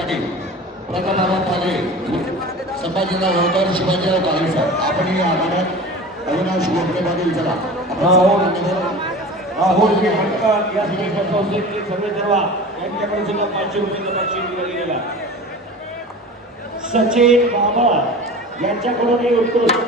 पाटील प्रकरणावर पागे संभाजीराव होळकर शिवाजीराव काळे साहेब. आपण या आघाड्यात अविनाश गोखले पाटील चला. राहुल. हटकर या सगळ्या संस्थेचे सर्वे सर्वा. यांच्याकडे सुद्धा पाचशे रुपये बक्षीस दिलं गेलेलं आहे. सचिन बाबर यांच्याकडून हे उत्कृष्ट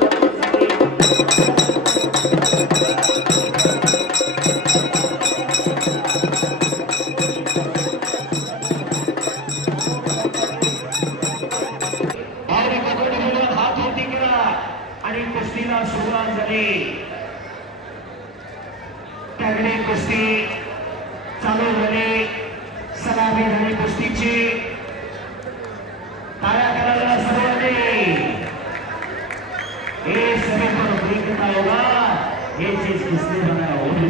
ये चीज किसने बनाया वो भी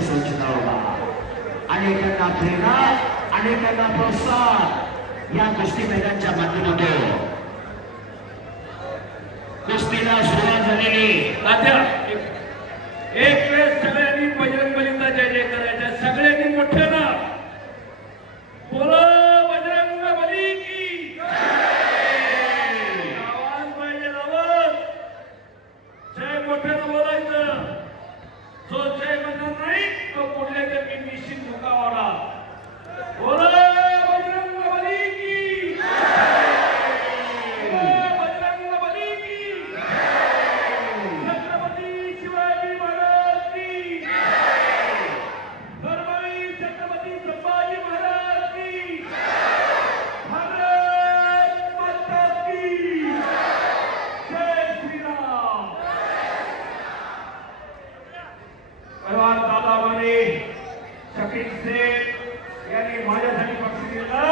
अनेकांना प्रेरणा अनेकांना प्रोत्साहन. या कुस्ती मैदानच्या माध्यमातून. कुस्तीला सुरुवात झालेली. तात्या एक- वेळ सगळ्यांनी बजरंग बलीचा जय जय करायचा सगळ्यांनी मोठ्यानं बोलो बजरंग बली की आवाज पाहिजे आवाज जय मोठ्यानं बोलायचं जो जय म्हणणार नाही तो पुढल्या जन्मी निश्चित मुकावाला बोलो बजरंग बली की बोलो बजरंग बली की छत्रपती शिवाजी महाराज की धर्मवीर छत्रपती संभाजी महाराज की भारत माता की जय श्रीराम परवान दादा माने शकील शेख यांनी माझ्यासाठी बक्षीस दिलं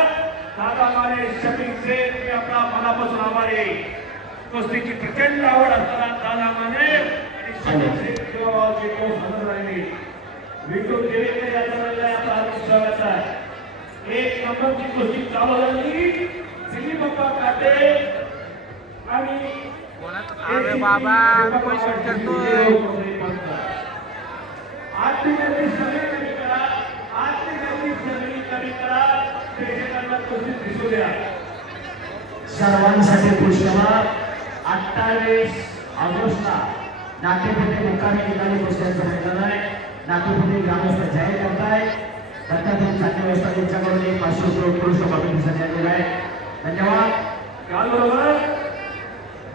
दादा माने शकील शेख मी आपला मनापासून आभारी आहे. कुस्तीची प्रचंड आवड असताना दादा माने आणि शकील शेख जीवाभावाचे दिवस हजर राहिले विठू देवेंद्र याचा वेळेला आता हार्दिक स्वागत आहे एक नंबरची कुस्ती चालू झाली दिलीप बाप्पा काटे आणि अरे बाबा पैसे करतोय आजची गर्दी सगळी कमी करा आजची गर्दी सगळी कमी करा प्रेक्षकांना कुस्ती दिसू द्या सर्वांसाठी पुष्कळ अठ्ठावीस ऑगस्टला नाट्यपुणे मुक्कामी ठिकाणी पुस्तकाचं मैदान आहे. नाट्यपुणे ग्रामस्थ जाहीर करताय दत्तात्रय चांगल्या व्यवस्था त्यांच्याकडून एक पाचशे रुपये उत्कृष्ट बक्षीस आलेला आहे धन्यवाद. त्याचबरोबर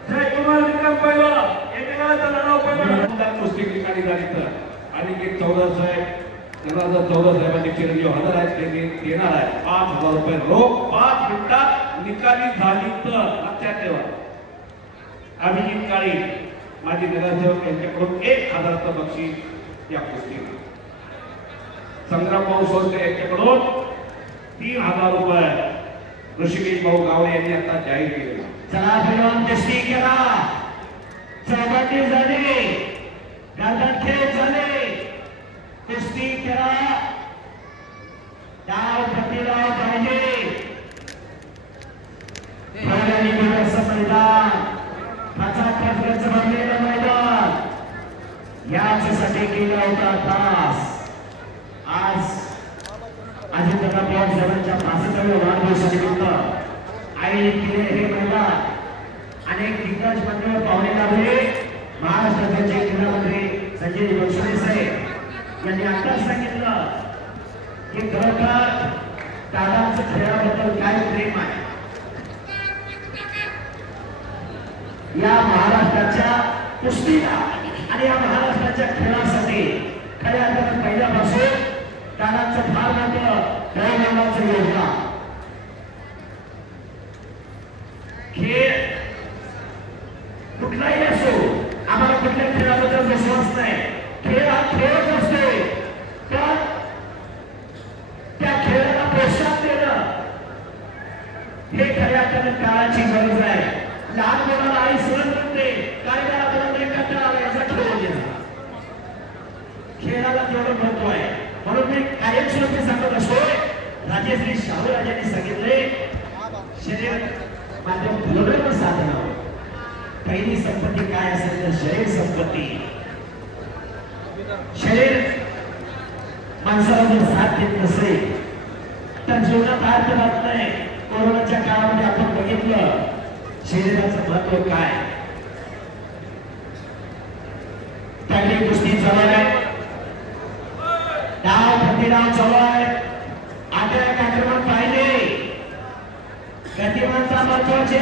जय कुमार विक्रम पैलवा एकेकाचा लढाव पैलवा कुस्ती ठिकाणी झाली तर आणि एक चौदा साहेब त्यांना जर चौदा साहेबांचे चिरंजीव हजर आहेत त्यांनी देणार आहे. पाच हजार रुपये रोख पाच मिनिटात निकाली झाली तर. लक्षात ठेवा. अभिजित काळे माजी नगरसेवक यांच्याकडून एक हजारचं बक्षीस या कुस्तीला संग्राम भाऊ सोलकर यांच्याकडून तीन हजार रुपये ऋषिकेश भाऊ गावडे यांनी आता जाहीर केलेला चला फिरवून कुस्ती केला चौकटी झाली. गर्दन खेळ झाले. कुस्ती केला Okay. अर्थ राहत नाही कोरोनाच्या काळामध्ये आपण बघितलं शरीराचं महत्त्व काय? त्यावेळी गोष्टी जवळ आहे डाव प्रतिडाव चालू आहे अटॅक आक्रमण पाहिले. गतिमानचा महत्त्वाचे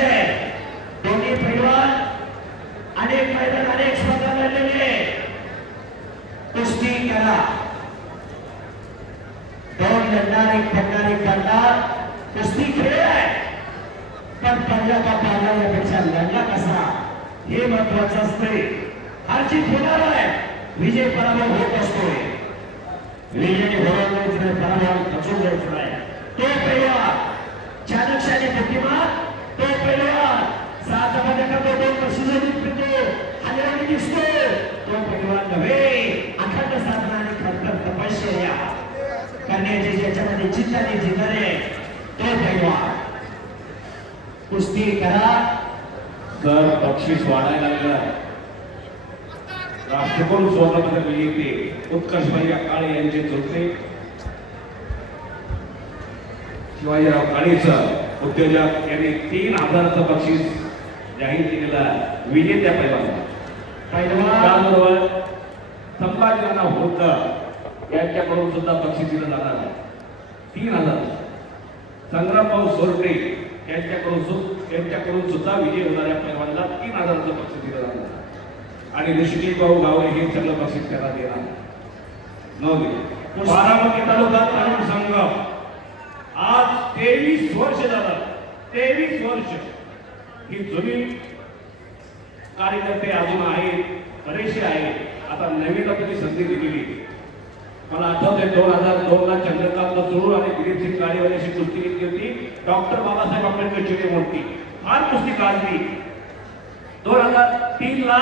दोन्ही पैलवान अनेक मैदान अनेक स्पर्धा लढलेले कुस्ती करा. दोन लढणारे खेळणारे करणार कुस्ती खेळ आहे पण पडला का पाडला यापेक्षा लढला कसा हे महत्वाचं असते हारजीत होणार आहे विजय पराभव होत असतोय विजय होणार नाही पराभव खचून जायचं नाही तो पैलवान चाणक्याने बुद्धिमान तो पैलवान सात मध्ये करतो दोन वर्ष ज़मीन पितो हलवानी दिसतो तो पैलवान नव्हे अखंड साधना आणि खरखर तपश्चर्या करण्याचे ज्याच्यामध्ये चित्ताने जिंकणारे तो पैलवान कुस्ती करा. जर बक्षीस वाढायला लागलं राष्ट्रकुल सुवर्णपदक विजेते उत्कर्ष भैया काळे यांचे चुलते शिवाजीराव काळेचं उद्योजक यांनी तीन हजाराचं बक्षीस जाहीर केलेलं विजेत्या पैलवान. पैलवान. संभाजीराव होत यांच्याकडून सुद्धा बक्षीस दिलं जाणार आहे. तीन हजार. संग्रामभाऊ सोरटे यांच्याकडून यांच्याकडून सुद्धा विजय होणाऱ्या पैलवानला तीन हजारचं बक्षीस दिलं जाणार आणि ऋषिकेश भाऊ गावडे हे सगळं बक्षीस त्याला देणार नव्हते बारामती तालुका तरुण संगम आज तेवीस वर्ष झालं. तेवीस वर्ष. ही जुनी कार्यकर्ते अजून आहेत बरेचसे आहेत. आता नवीन आपली संधी दिलेली मला आठवते दोन हजार दोन ला चंद्रकांत सुरू आणि दिलीप सिंग काळेवाले अशी कुस्ती घेतली होती. डॉक्टर बाबासाहेब आंबेडकर चिडे मूर्ती फार कुस्ती काढली. दोन हजार तीन ला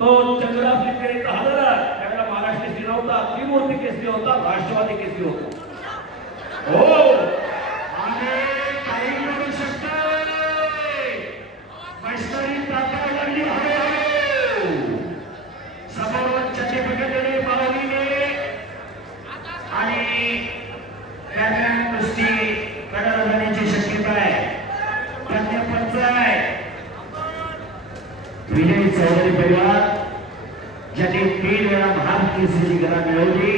तो चंद्रराव सिंग हजर त्याला महाराष्ट्र केसरी नव्हता. त्रिमूर्ती केसरी होता राष्ट्रवादी केसरी होता. हो. आम्ही काही करू शकतोय चौधरी परिवार ज्यांनी तीन वेळा केसरीची गदा मिळवली.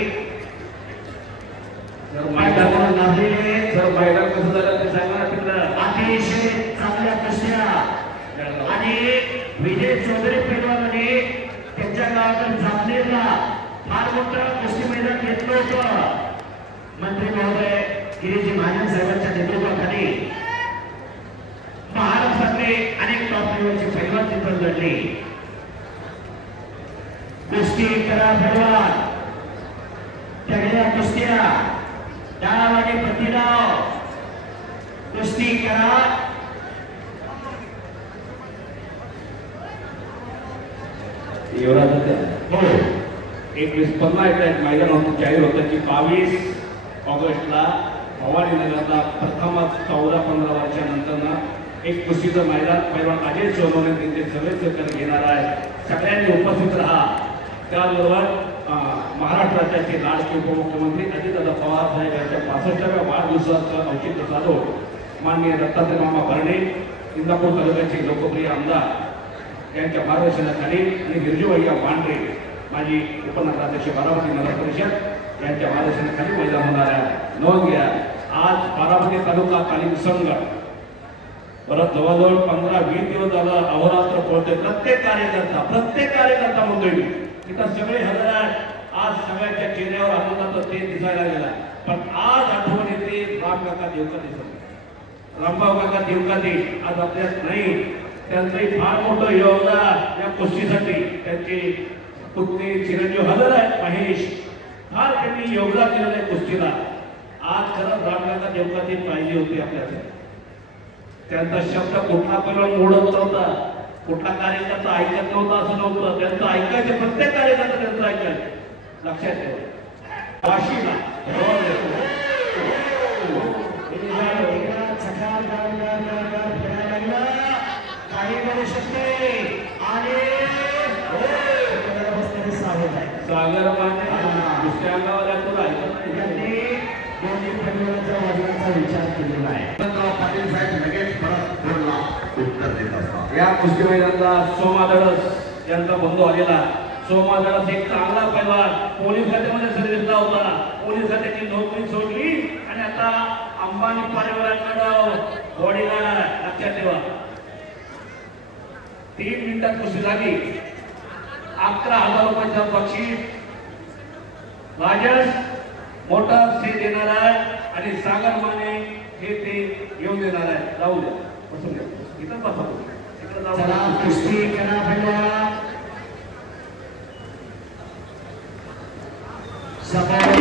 जर मैदानावर मैदान लाभलेले जर मैदान कसं झालं ते सांगा ना तिथलं अतिशय चांगल्या कुस्त्या आणि विजय चौधरी पैलवानाने त्यांच्या गावात जामनेरला फार मोठं कुस्ती मैदान घेतलं होतं. मंत्री महोदय गिरीजी महाजन साहेबांच्या नेतृत्वाखाली महाराष्ट्रातले अनेक टॉप लेवलचे पैलवान तिथं लढले. कुस्ती करा पैलवान त्यागल्या कुस्त्या. डाव आणि प्रतिडाव कुस्ती करा. युवराज हो. एकवीस एकदा एक मैदान होतं जाहीर होतं की बावीस ऑगस्टला भवानीनगरला प्रथमच चौदा पंधरा वर्षानंतरनं एक कुस्तीचं मैदान पैलवान अजय सोनवणे त्यांचे सगळे घेणार आहे. सगळ्यांनी उपस्थित राहा. त्याचबरोबर अं, महाराष्ट्राचे लाडके उपमुख्यमंत्री अजितदादा पवार साहेब यांच्या पासष्टाव्या वाढदिवसाचं औचित्य साधून माननीय दत्तात्रय मामा भरणे इंदापूर तालुक्याचे लोकप्रिय आमदार यांच्या मार्गदर्शनाखाली आणि गिरजूभैया वांड्रे माजी उपनगराध्यक्ष बारामती नगर परिषद यांच्या मार्गदर्शनाखाली महिला होणार नोंद घ्या आज बारामती तालुका तालीम संघ परत जवळजवळ पंधरा वीस दिवस झालं अहोरात्र पोहोचते प्रत्येक कार्यकर्ता प्रत्येक कार्यकर्ता म्हणतोय मी. इथं सगळे हजर आहेत. आज सगळ्यांच्या चेहऱ्यावर आनंदाचं ते दिसायला गेला. पण आज आठवण येते राम काका देवका दिसत रामभाऊ काका देवकाते आज आपल्यात नाही. त्यांचंही फार मोठं योगदान या कुस्तीसाठी. त्यांचे पुतणे चिरंजीव हजर आहेत महेश. फार त्यांनी योगदान दिलेलं आहे कुस्तीला. आज खरंच रामकाका देवकाते पाहिजे होते आपल्यासाठी त्यांचा शब्द कुठला पण मोडत नव्हता. कुठला कार्यकर्ता ऐकत नव्हता असं नव्हतं. त्यांचं ऐकायचं प्रत्येक कार्यकर्ता त्यांचं ऐकायचं. लक्षात ठेवा. वाशीला सागर माने दुसऱ्या अंगावर दोन्ही विचार केलेला आहे. यशवंतराव पाटील साहेब लगेच परत फोनला उत्तर देत असतात या कुस्ती मैदानाला सोमा धडस यांचा बंधू आलेला. सोमा धडस एक चांगला पैलवान. पोलीस खात्यामध्ये सर्विसला होता. पोलीस खात्याची नोकरी सोडली. आणि आता अंबानी परिवाराकडं बॉडीगार्ड लक्षात ठेवा. तीन मिनिटात कुस्ती झाली. अकरा हजार रुपयाचा बक्षीस. राजस मोठा से देणार आहे. आणि सागर माने हे ते येऊन देणार आहे. जाऊ द्या. बसून द्या इथं बसा. इकडं जाऊ चला द्या. कुस्ती करा पैलवान समोर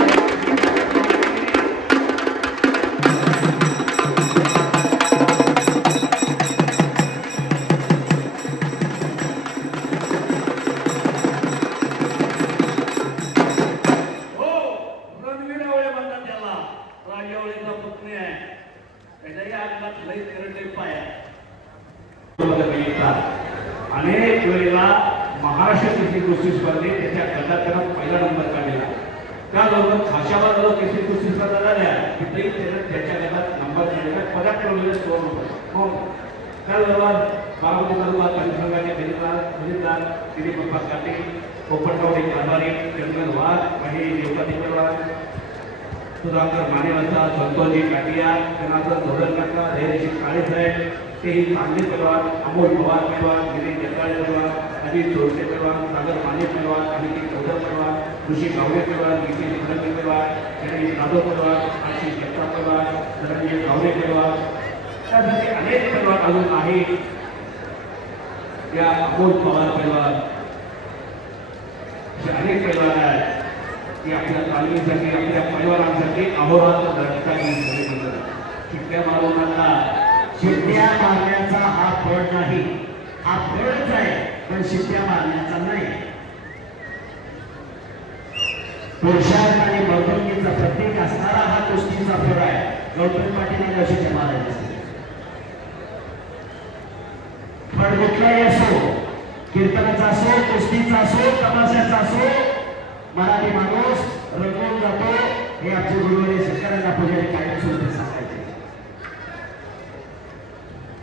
पहिला नंबर काढलेला त्याबरोबर खाशाबाद जो केसरी कुस्ती स्पर्धा झाल्या तिथेही त्यानं त्याच्या गटात नंबर दिलेला पदक ठेवलेले सोळा नंबर. हो. त्याचबरोबर बारामती तालुका पंचगंगाचे खजिनदार खजिनदार दिलीप बाप्पा काटे कोपरगावडे कारभारी चंदन वाघ आणि देवपती पवार सुधाकर माने असतात संतोषजी काटिया जनार्दन धोरण काका धैर्यशील काळेसाहेब तेही चांगले पहलवान अमोल पवार पहलवान विनय जगदाळे पहलवान अजित चोरटे पहलवान सागर माने पहलवान अनिकेत चौधर पहलवान ऋषी गावडे परिवार नितीन फडणवीस परिवार गणेश जाधव पहलवान आशिष जगताप पहलवान धनंजय गावडे पहलवान त्यासाठी अनेक पहलवान अजून आहेत. या अमोल पवार परिवार असे अनेक पैलवान आहेत. की आपल्या तालमीसाठी आपल्या परिवारांसाठी अहोरात्र धडकाची सगळे करतात. शिट्ट्या मारून शिट्ट्या मारण्याचा हा फळ नाही. हा फळच आहे पण शिट्ट्या मारण्याचा नाही. पुरुषार्थ आणि बौद्धिकीचा प्रत्येक असणारा हा कुस्तीचा फळ आहे. गौतम पाटील यांना शिट्ट्या मारायच्या पण कुठलाही असो कीर्तनाचा असो कुस्तीचा असो तमाशाचा असो मराठी माणूस रंगवून जातो हे आमचे गुरुवारी शेतकऱ्यांना पुजारी कायम स्वरूपी सांगायचे.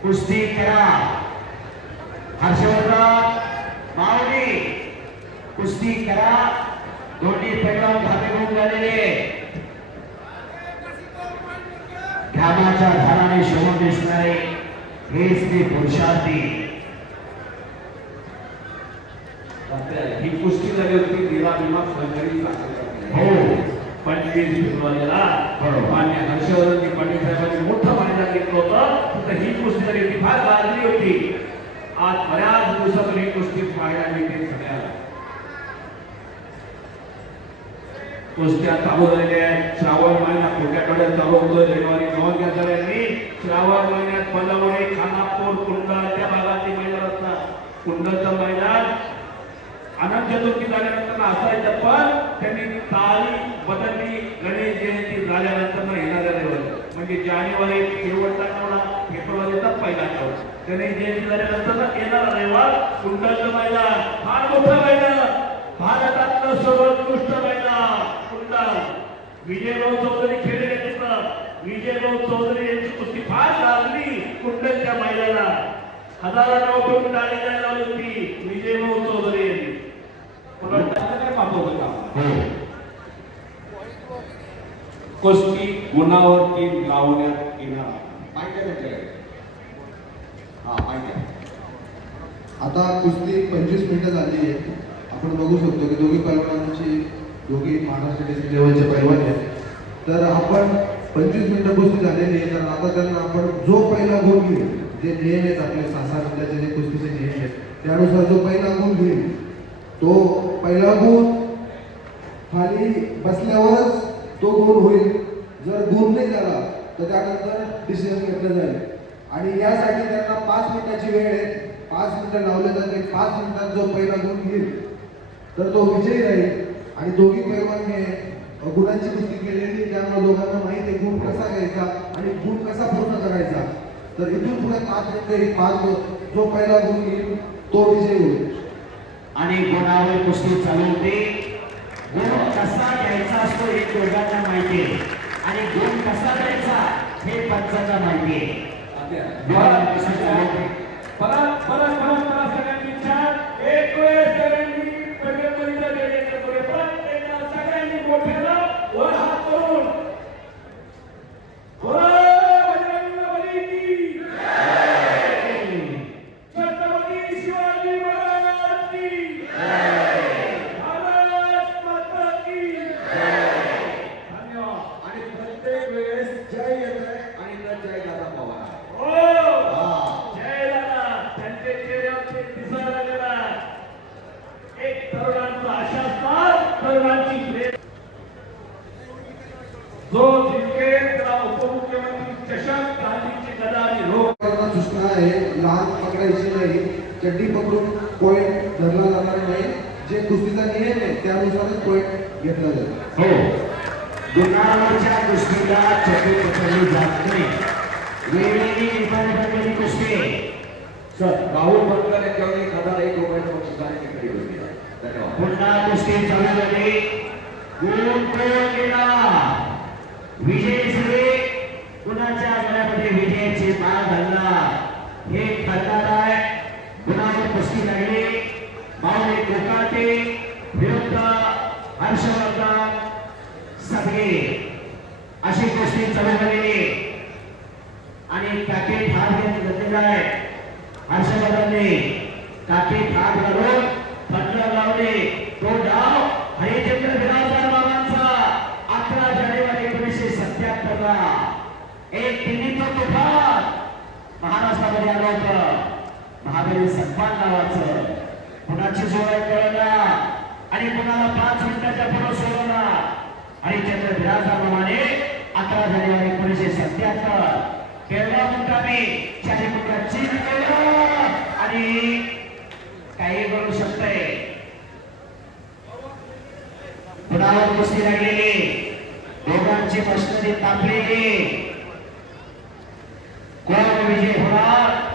कुस्ती करा. हर्षवर्धन माऊली कुस्ती करा. दोन्ही पैलवान धाबे होऊन झालेले घामाच्या धाराने शोभून दिसणारे हेच ते पुरुषार्थी. ही कुस्ती झाली होती दिला विमा साखर हो. पंचवीस फेब्रुवारीला बरोबर. मान्य हर्षवर्धन पाटील साहेबांनी मोठं मैदान घेतलं होतं. तर ही कुस्ती झाली होती फार गाजली होती. आज बऱ्याच दिवसातून ही कुस्ती पाहायला मिळते सगळ्याला कुस्त्या चालू झालेल्या आहेत. श्रावण महिना पुढच्या आठवड्यात चालू होतोय रविवारी नोंद घ्या यांनी श्रावण महिन्यात बलवडे खानापूर कुंडल त्या भागातली मैदान असतात. कुंडलचं मैदान अनंत चतुर्थी झाल्यानंतर असायचं पण त्यांनी तारीख बदलली. गणेश जयंती झाल्यानंतर येणाऱ्या रविवारी. म्हणजे जानेवारी शेवटचा आठवडा फेब्रुवारीचा पहिला आठवडा. गणेश जयंती झाल्यानंतर येणारा रविवार कुंडलचं मैदान. फार मोठं मैदान. भारतातलं सर्वोत्कृष्ट मैदान. कुंडल विजयभाऊ चौधरी खेळले तिथं विजयभाऊ चौधरी यांची कुस्ती फार गाजली कुंडलच्या मैदानात. हजारांना उठून टाळी द्यायला लावली होती विजयभाऊ चौधरी यांनी. का? कुस्ती गुणावरती लावण्यात येणार. हा माहिती आहे. आता कुस्ती पंचवीस मिनिटं झाली आहे. आपण बघू शकतो की दोघी पैलवानांची दोघी महाराष्ट्र केसरी लेवलचे पैलवान आहेत. तर आपण पंचवीस मिनिटं कुस्ती झालेली आहे. तर आता त्यांना आपण जो पहिला गुण घेईल जे नियम आहेत आपले सहा सहा मिनिटाचे जे कुस्तीचे नियम आहेत त्यानुसार जो पहिला गुण घेईल तो पहिला गुण खाली बसल्यावरच तो गुण होईल. जर गुण नाही झाला तर त्यानंतर डिसिजन घेतलं जाईल. आणि यासाठी त्यांना पाच मिनिटाची वेळ आहे. पाच मिनिटं लावले जाते. पाच मिनिटात जो पहिला गुण घेईल तर तो विजयी राहील. आणि दोघी पैलवान हे गुणांची कुस्ती केलेली त्यामुळे दोघांना माहिती आहे गुण कसा घ्यायचा आणि गुण कसा पूर्ण करायचा. तर इथून पुढे पाच मिनिटं ही पाच जो पहिला गुण घेईल तो विजयी होईल. आणि गुणावर कुस्ती चालवते गुण कसा घ्यायचा असतो हे दोघांना माहिती आहे. आणि गुण कसा द्यायचा हे पंचांना माहिती आहे. परत परत परत. पंढरपूरच्या देवीच्या पुढे परत एकदा सगळ्यांनी मोठ्याला वर हात करून कुस्तीला पकडली जात नाही कुस्ती सर राहुल बनकर यांच्यावर एक हज़ार एक रुपयाचं बक्षीस आणि तिकडे घेऊन गेला धन्यवाद। पुन्हा कुस्ती चालू झाली गुण कोण गेला विजय सगळे कुणाच्या गळ्यामध्ये विजयाची माळ घालला हे ठरणार आहे गुणावर कुस्ती लागली माऊली कोकाटे विरुद्ध हर्षवर्धन। अशी कुस्ती चालू झालेली आणि काके ठार घेतलेला आहे. हर्षवर्धनने काके ठार घालून फटलं लावले. तो डाव हरिचंद्र बिराजदार बाबांचा. अकरा जानेवारी एकोणीसशे सत्याहत्तर ला एक दिल्लीचं तुफान महाराष्ट्रामध्ये आलं होतं. महावीर सन्मान नावाचं. कुणाची जोड आहे कळला आणि कुणाला पाच मिनिटाच्या पुढे सोडवला हरिचंद्र बिराजदार बाबाने अकरा जानेवारी एकोणीसशे सत्याहत्तर बेळगाव मुक्कामी चारी मुक्का चीन केलं आणि काही करू शकतय. कुणावर कुस्ती लागलेली. दोघांची मशनरी तापलेली. कोण विजय होणार?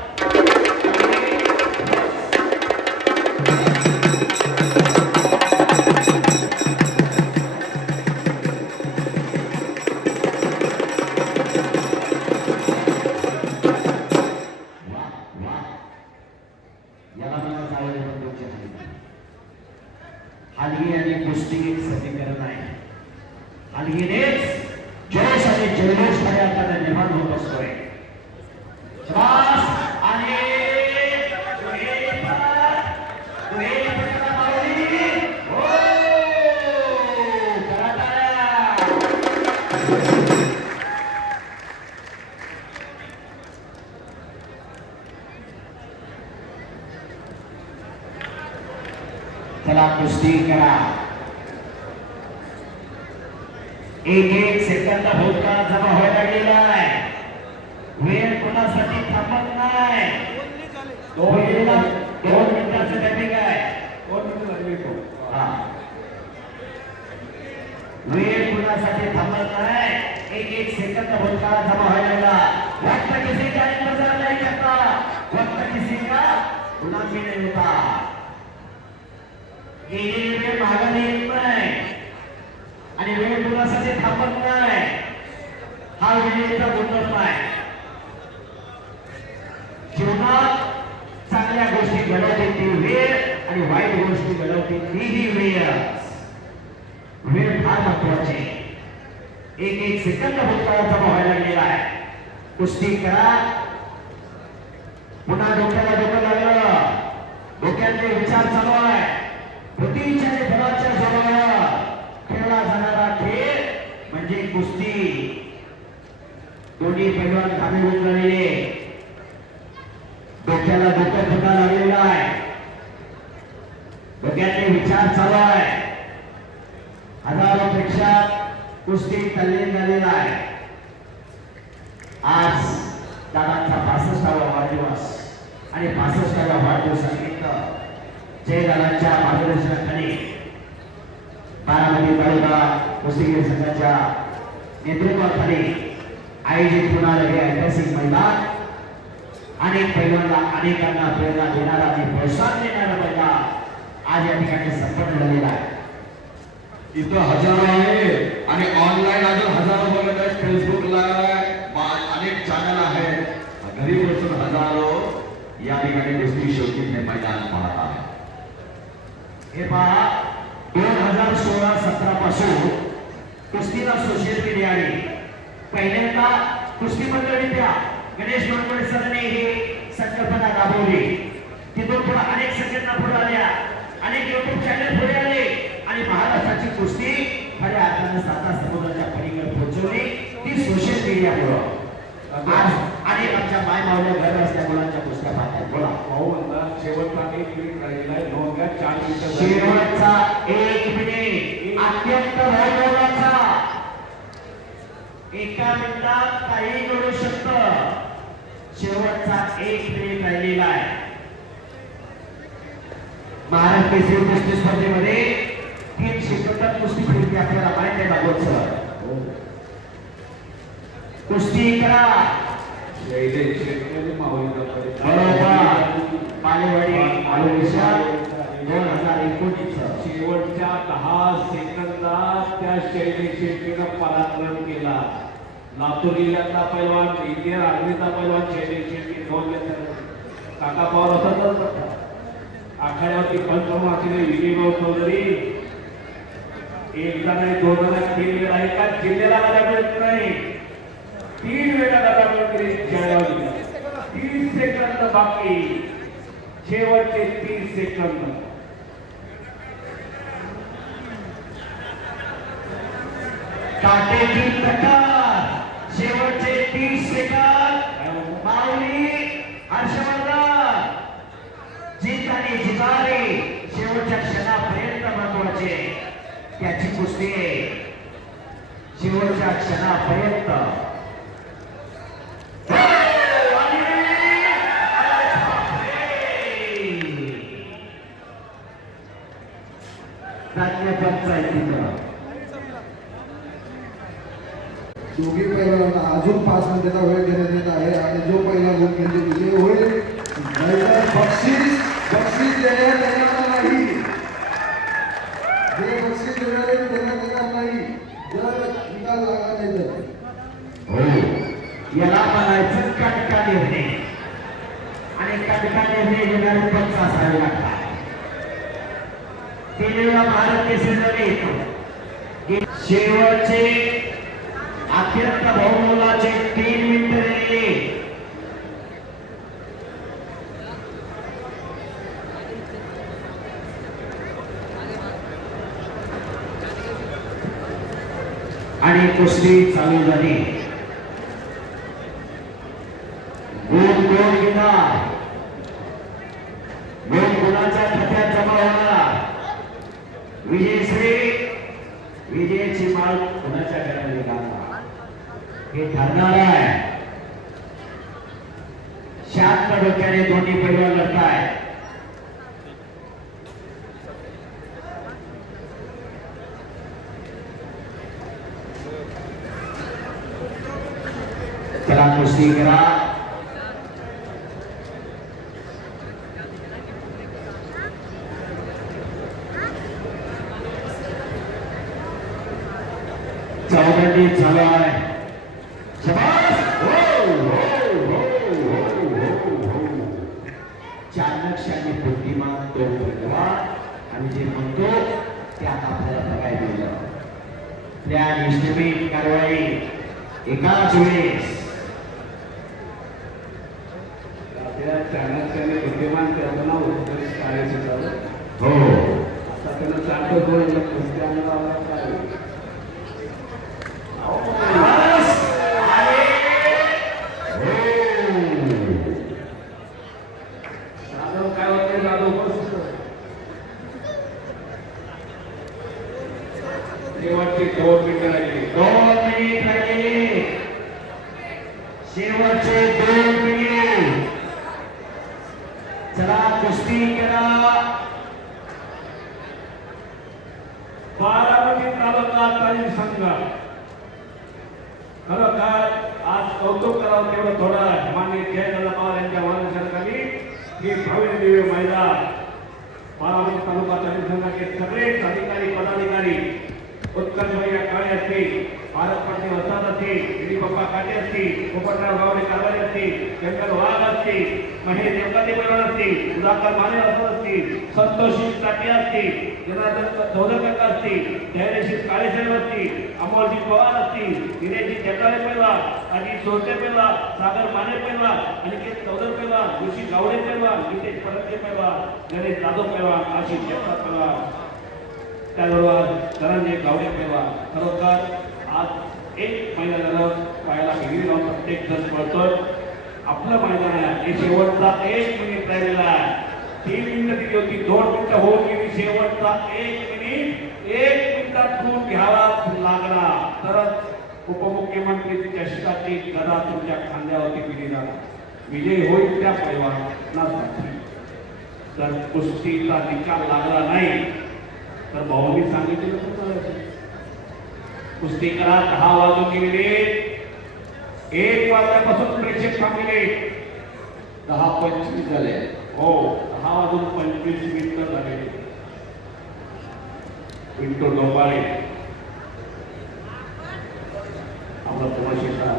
चला कुस्ती करा। एक एक सेकंद भूतकाळ जमा व्हायला गेला आहे वेळ कोणासाठी थांबत नाही। दोन दोन मिनिटाचं टायमिंग आहे. दोन मिनिटं तो हा. वेळ कुणासाठी थांबत नाही. एक एक सेकंद भूतकाळ जमा व्हायला वक्त किसी का इंतज़ार नहीं करता वक्त किसी का? गुलामी नहीं होता. गेलेली वेळ मागाने येत नाही. आणि वेळ कुणासाठी थांबत नाही. हा वेळेचा गुणधर्म आहे. जीवनात चांगल्या गोष्टी घडवते ती वेळ आणि वाईट गोष्टी घडवते तीही वेळ. वेळ फार महत्वाची एक एक सेकंद भूतकाळाचा व्हायला गेला आहे. कुस्ती करा. पुन्हा डोक्याला डोकं लागलं. डोक्यातले विचार चालू आहे बुद्धीच्या आणि खेळला जाणारा खेळ म्हणजे कुस्ती दोन्ही पैलवान उतरलेले डोक्याला धोका लागलेला आहे डोक्यातले विचार चालू आहे कुस्ती तल्लीन झालेला आहे आज दादांचा पासष्टावा वाढदिवस आणि पासष्टाव्या वाढदिवसानिमित्त जय मार्गदर्शनाखाली बारामती तालुका कुस्तीगीर संघाच्या नेतृत्वाखाली आयोजित होणारं हे ऐतिहासिक मैदान. अनेक पैलवांना अनेकांना प्रेरणा देणारा आणि प्रोत्साहन देणारा मैदान आज या ठिकाणी संपन्न झालेला आहे. इथं हजारो आहे आणि ऑनलाईन अजून हजारो बघत आहेत. फेसबुकला अनेक चॅनल आहेत. घरी बसून हजारो या ठिकाणी गोष्टी शौकीन मैदान पाहत आहे हे पहा दोन हजार सोळा सतरा पासून कुस्तीला सोशल मीडिया आली पहिल्यांदा कुस्ती मंडळीच्या गणेश मंडळ सरांनी ही संकल्पना राबवली तिथून पुढे अनेक संघटना पुढे आल्या. अनेक युट्यूब चॅनल पुढे आले. आणि महाराष्ट्राची कुस्ती खऱ्या अर्थानं साता समुद्राच्या पलीकडे पोहोचवली. ती सोशल मीडियामुळं आज अनेक आमच्या माय मावल्या घर असल्या मुलांच्या कुस्त्या पाहतात बोला. भाऊ म्हणतात शेवटचा एक मिनिट राहिलेला आहे नोंद घ्या चार मिनिटं झाली. शेवटचा एक मिनिट. अत्यंत महत्त्वाचा एका मिनिटात काही घडू शकत. शेवटचा एक मिनिट राहिलेला आहे. महाराष्ट्र केसरी कुस्ती स्पर्धेमध्ये तीन सेकंदात कुस्ती फिरते आपल्याला माहिती आहे भागवत सर. कुस्ती करा. बालेवाडी आलोविशा दोन हजार एकोणीस शेवटच्या दहा सेकंदात त्या शैलेश शेट्टीनं पराक्रम केला. लातूर जिल्ह्यातला पैलवान इंडियन आर्मीचा पैलवान शैलेश शेट्टी दोन काका पवार असतच आखाड्यावरती पंचमासीने विजयभाऊ चौधरी. एकदा नाही दोन वेळा तीन वेळा का? जिल्ह्याला मला मिळत नाही. तीन वेळा दादा मिळते जळगाव तीस सेकंद बाकी. शेवटचे तीस सेकंद. काटेरी प्रकार. शेवटचे तीस सेकंद. माऊली हर्षवर्धन. जीत आणि जितारे. शेवटच्या क्षणापर्यंत महत्त्वाचे त्याची कुस्ती शेवटच्या क्षणापर्यंत. हो, आणि- दोघी पैलवानांना अजून पाच मिनिटाचा वेळ देण्यात येत आहे आणि जो पहिला गुण म्हणजे विजय होईल नाहीतर बक्षीस बक्षीस देण्यात येणार नाही. जे बक्षीस देण्यात येणार नाही. जर निकाल लागला नाही तर. हो. याला म्हणायचं कटका निर्णय आणि कटका निर्णय घेणारे पक्ष असावे लागतात तीन भारत केसरीमध्ये येतो शेवटचे अत्यंत बहुमोलाचे तीन मिनिट राहिले आणि कुस्ती चालू झाली. गुण गोल गेला गुण गुणाच्या खात्यात जमा होणार. विजयश्री विजयाची माल कुणाच्या घरामध्ये घालणार हे ठरणार आहे. शांत डोक्याने दोन्ही पैलवान लढताय. चला कुस्ती करा चौकटी चालू आहे शबास! हो, हो, हो, हो, हो, हो. चाणक्य आणि बुद्धिमान तो पैलवान आणि जे म्हणतो ते आता आपल्याला बघायला मिळलं त्या निष्ठेमीत कारवाई एकाच वेळेस त्या चाणक्याने बुद्धिमान त्यांना उत्कृष्ट कार्य सुद्धा हो. आता त्यांना चालतो तो या कुस्त्यांना काय बस! आले! हो! जाधव काय होते जाधव बस शेवटची दोन मिनिटं राहिली दोन मिनिट राहिले शेवटचे दोन मिनिट चला कुस्ती करा बारामती तालुका तालीम संघ खरं काय आज कौतुक करावं तेवढं थोडं आहे. माननीय जयदादा पवार यांच्या मार्गदर्शनाखाली ही भव्य दिव्य मैदान अधिकारी पदाधिकारी उत्कर्ष भैया काळे असतील भारत पाटील वसाद असतील दिलीप पप्पा काटे असतील पोपटराव गावडे कारवारे असतील शंकर वाघ असतील महेश देवकाते पैलवान असतील सुधाकर माने असत असतील संतोषी चाटे असतील जनार्दन चौधरी काका असतील धैर्यशील काळेसाहेब असतील अमोलजी पवार असतील दिनेशजी जगदाळे पैलवान अजित सोरटे पैलवान सागर माने पैलवान अनिकेत चौधर पैलवान ऋषी गावडे पैलवान नितेश परतचे पैलवान गणेश जाधव पैलवान आशिष जगताप पैलवान. त्याबरोबर धनंजय गावडे पैलवान खरोखर आज एक महिना झालं पाहायला हिरवी लावून प्रत्येक जण कळतोय आपलं मैदान आहे. हे शेवटचा एक मिनिट राहिलेला आहे. तीन मिनिटं दिली होती. दोन मिनिटं होऊन गेली. शेवटचा एक मिनिट एक मिनिटात खूप घ्यावा लागला. तरच उपमुख्यमंत्री चषकाची गदा तुमच्या खांद्यावरती दिली जाणार विजय होईल त्या पैलवानासाठी तर कुस्तीचा निकाल लागला नाही. तर भाऊनी सांगितलं तर करायचं. कुस्ती करा दहा वाजून गेलेले एक वाजल्यापासून प्रेक्षक थांबलेले दहा पंचवीस झाले हो दहा वाजून पंचवीस मिनिटं झालेले पिंटो डोंबाळे आपला तमाशेचा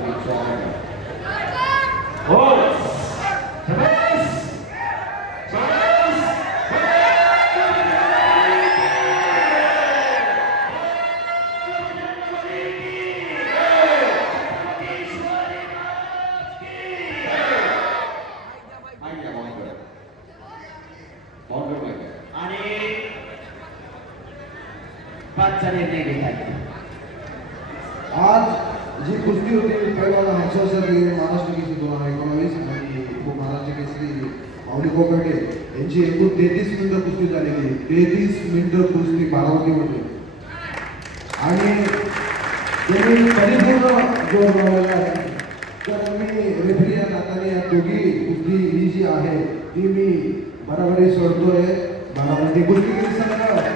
पाचचा निर्णय घेतात. आज जी कुस्ती होती पहिल्यांदा हर्षवर्षातली महाराष्ट्र केसरी दोन हजार एकोणावीस आणि महाराष्ट्र केसरी माऊली कोकाटे यांची एकूण तेहतीस मिनिटं कुस्ती झालेली तेहतीस मिनिटं कुस्ती बारामतीमध्ये आणि त्यांनी परिपूर्ण जो लावलेला आहे. तर मी रेफरी या नाताने या दोघी कुस्ती ही जी आहे ती मी बराबरी सोडतोय. बराबरी कुस्ती केली सांगा